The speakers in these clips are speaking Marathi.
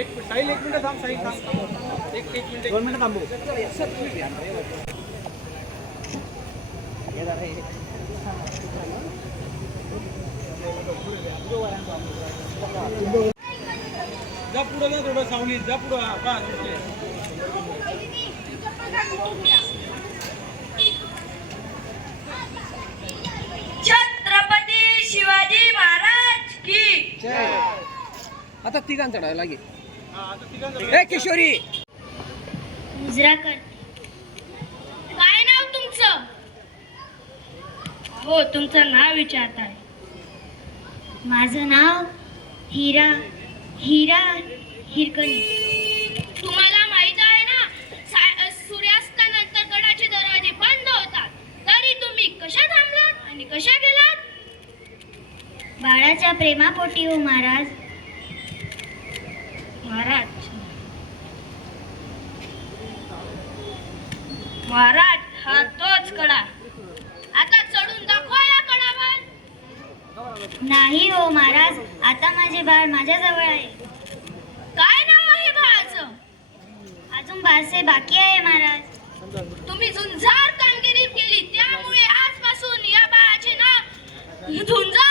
एक साहिल एक मिनिट थांब साहिल थांब एक एक मिनिट दोन मिनिट थांबू जा पुढं जा थोडं सावलीत जा पुढं हा, आता तिघांचा डाव लागे हा, आता तिघांचं ए किशोरी. मुजरा करते काय नाव तुमचं? हो तुमचं नाव विचारत आहे. माझं नाव हिरा हिरा हिरकणी. तुम्हाला माहीत आहे ना सूर्यास्तानंतर गडाचे दरवाजे बंद होतात. तरी तुम्ही कशा थांबलात आणि कशा गेलात? बाळाच्या प्रेमापोटी हो महाराज. महाराज. महाराज हा तोच कडा. आता चढून दाखवा या कडावर. नाही हो महाराज. आता माझे बाळ माझ्या जवळ आहे. काय नाव आहे बाळाचं अजून बारसे बाकी आहे महाराज. तुम्ही झुंजार कामगिरी केली. त्यामुळे आजपासून या बाळाचे नाव झुंजारराव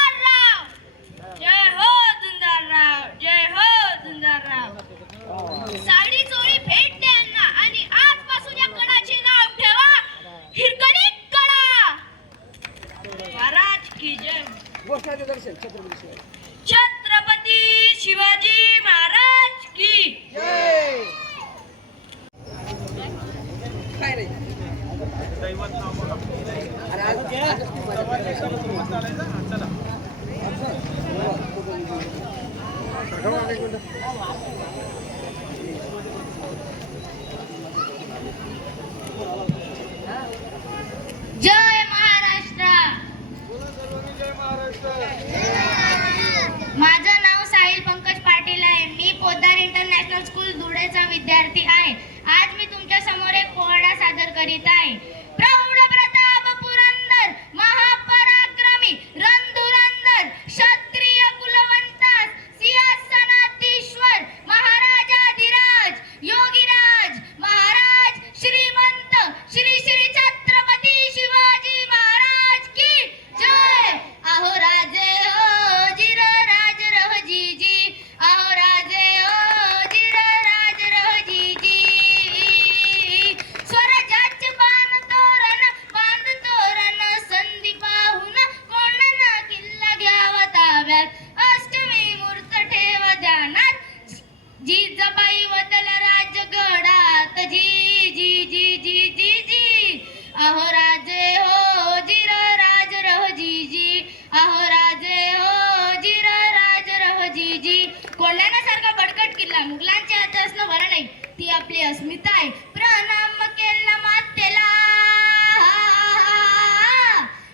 बडकट मुघलांच्या हात असणं बरं नाही. ती आपली अस्मिता आहे. प्रणाम केला मातेला.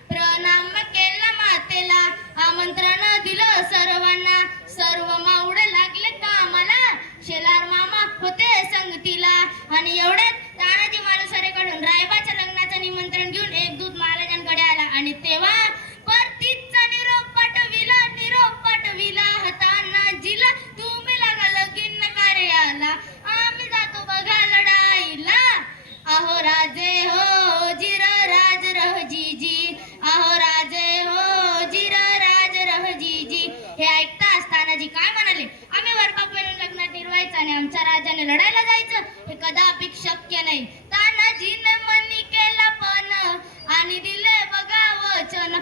प्रणाम केला मातेला. आमंत्रण दिलं सर्वांना. सर्व मावड लागले कामाला. शेलार मामा होते संगतीला. आणि एवढे राजाने लढायला जायचं हे कदापि शक्य नाही. तानाजीने मनी केला पण आणि दिले बघा वचन.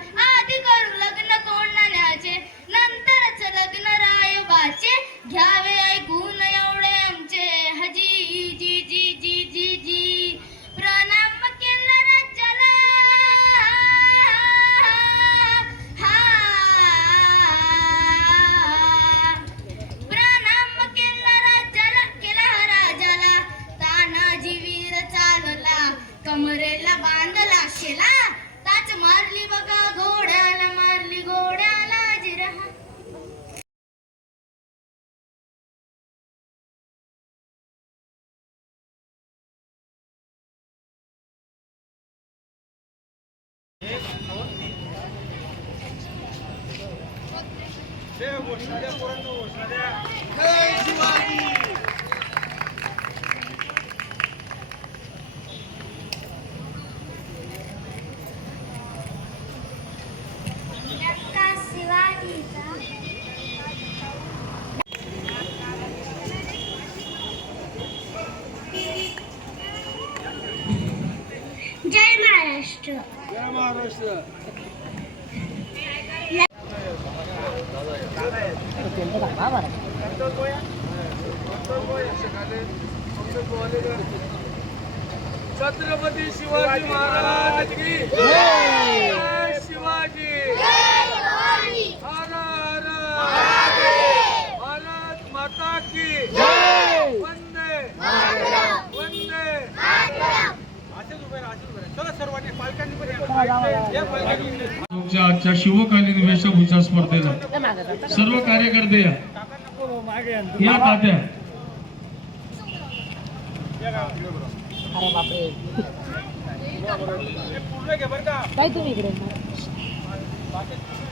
कमरेला बांधला शेला. ताच मारली बघा घोड्याला मारली घोड्याला जिरा ते महाराष्ट्र. जय महाराष्ट्र. छत्रपती शिवाजी महाराज की जय शिवाजी हर हर भारत माता की वंदे वंदे असेच उभे राहा असेच उभे राहा चला सर्वांनी पालकांनी पण या. या पालकांनी आमच्या आजच्या शिवकालीन वेशभूषा स्पर्धेला सर्व कार्यकर्ते या. या तात्या. काय तुम्ही इकडे?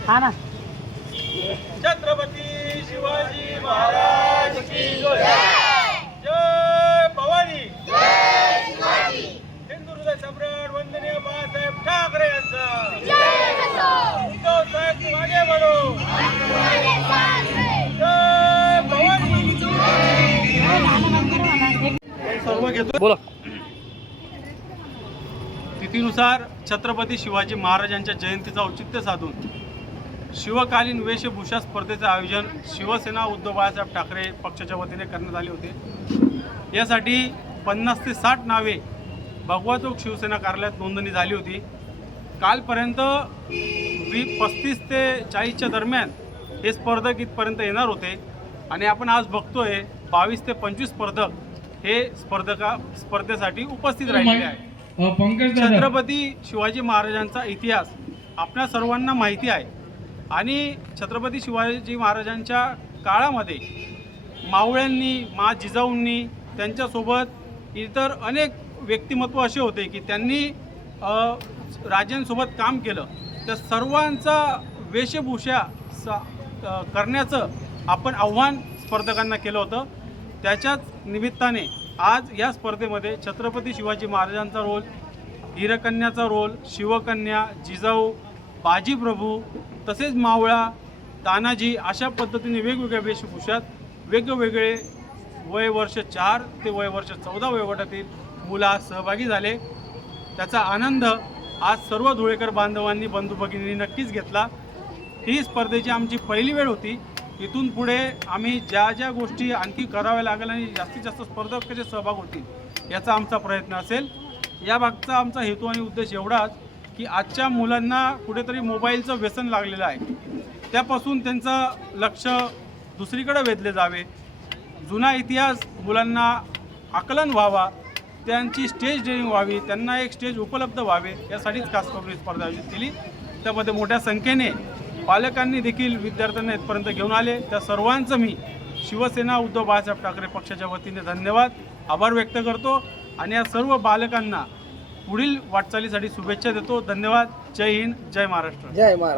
हा ना. घेतो बोला. तिथीनुसार छत्रपती शिवाजी महाराजांच्या जयंतीचं औचित्य साधून शिवकालीन वेशभूषा स्पर्धेचं आयोजन शिवसेना उद्धव बाळासाहेब ठाकरे पक्षाच्या वतीने करण्यात आले होते. यासाठी पन्नास ते साठ नावे भगवा चौक शिवसेना कार्यालयात नोंदणी झाली होती. कालपर्यंत वी पस्तीस ते चाळीसच्या दरम्यान हे स्पर्धक इथपर्यंत येणार होते. आणि आपण आज बघतोय बावीस ते पंचवीस स्पर्धक हे स्पर्धका स्पर्धेसाठी उपस्थित राहिलेले आहे. छत्रपती शिवाजी महाराजांचा इतिहास आपल्या सर्वांना माहिती आहे. आणि छत्रपती शिवाजी महाराजांच्या काळामध्ये मावळ्यांनी मा जिजाऊंनी त्यांच्यासोबत इतर अनेक व्यक्तिमत्व असे होते की त्यांनी राजांसोबत काम केलं. त्या सर्वांचा वेशभूषा सा करण्याचं आपण आव्हान स्पर्धकांना केलं होतं. त्याच्याच निमित्ताने आज या स्पर्धेमध्ये छत्रपती शिवाजी महाराजांचा रोल हिरकन्याचा रोल शिवकन्या जिजाऊ बाजीप्रभू तसेच मावळा तानाजी अशा पद्धतीने वेगवेगळ्या वेशभूषात वेगवेगळे वय वर्ष चार ते वय वर्ष चौदा वयोगटातील मुला सहभागी झाले. त्याचा आनंद आज सर्व धुळेकर बांधवांनी बंधू भगिनींनी नक्कीच घेतला. ही स्पर्धेची आमची पहिली वेळ होती. इथून पुढे आम्ही ज्या ज्या गोष्टी आणखी कराव्या लागेल आणि जास्तीत जास्त स्पर्धक कसे सहभाग होतील याचा आमचा प्रयत्न असेल. या मागचा आमचा हेतू आणि उद्देश एवढाच की आजच्या मुलांना कुठेतरी मोबाईलचं व्यसन लागलेलं आहे. त्यापासून त्यांचं लक्ष दुसरीकडे वेधले जावे. जुना इतिहास मुलांना आकलन व्हावा त्यांची स्टेज डेअरिंग व्हावी त्यांना एक स्टेज उपलब्ध व्हावे यासाठीच खास करून स्पर्धा आयोजित केली. त्यामध्ये मोठ्या संख्येने पालकांनी देखील विद्यार्थ्यांना इथपर्यंत घेऊन आले. त्या सर्वांचं मी शिवसेना उद्धव बाळासाहेब ठाकरे पक्षाच्या वतीने धन्यवाद आभार व्यक्त करतो आणि या सर्व बालकांना पुढील वाटचालीसाठी शुभेच्छा देतो. धन्यवाद. जय हिंद जय महाराष्ट्र. जय महाराष्ट्र.